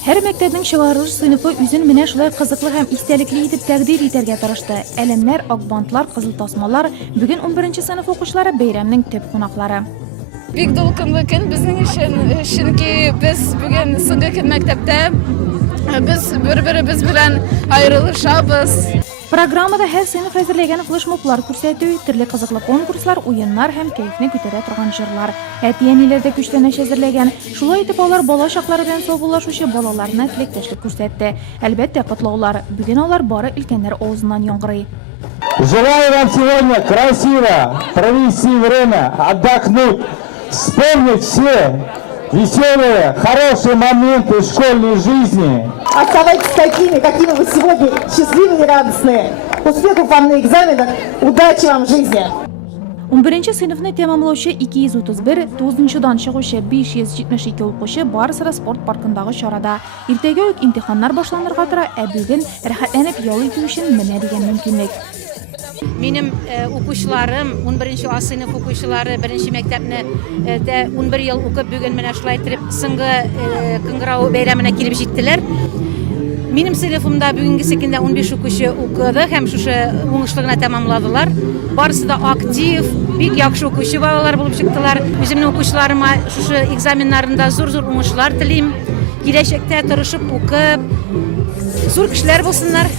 Her мәктәпнең чыгарылыш сыйныфы үзен менә шулай кызыклы һәм истәлекле итеп тәкъдим итәргә тырышты. Әлемнәр, акбантлар, кызыл тасмалар бүген 11 сыйныф укучылары бәйрәмнең төп кунаклары. Бик дулкынлы көн безнең өчен, чөнки без бүген соңгы көн мәктәптә без бер-беребез белән аерылышабыз. Программада һәр сыйныф әзерләгән флешмоблар күрсәтү, төрле кызыклы конкурслар, уеннар һәм кәефне күтәрә торган җырлар. Әти-әниләр дә күчтәнәч әзерләгән. Шулай итеп алар бала чаклары белән саубуллашучы балаларына теләктәшлек күрсәтте. Әлбәттә, котлаулар бүген алар бары өлкәннәр авызыннан яңгырый. Желаю вам сегодня красиво провести время, отдохнуть, вспомнить все веселые, хорошие моменты школьной жизни. Оставайтесь такими, какими вы сегодня счастливые и радостные. Успехов вам на экзаменах, удачи вам в жизни. 11 сыйныфны тәмамлаучы 231, 9-дан чыгучы 572 укучы барысы спорт паркындагы чарада. Иртәгә үк имтиханнар башланырга тора, ә бүген рәхәтләнеп ял итү өчен менә дигән мөмкинлек. Минем укучыларым, 11 А сыйныф укучылары 1 мәктәпне 11 ел укып бүген менә шулай итеп соңгы кыңгырау бәйрәменә килеп җиттеләр. Минем сыйныфымда бүгенге секендә 15 укучы укыды һәм шушы уңышлы гына тәмамладылар. Барысы да актив, бик яхшы укучы балалар булып чыктылар. Үземнең укучыларыма шушы экзаменнарында зур уңышлар телим. Киләчәктә тырышып укып, зур кешеләр булсыннар.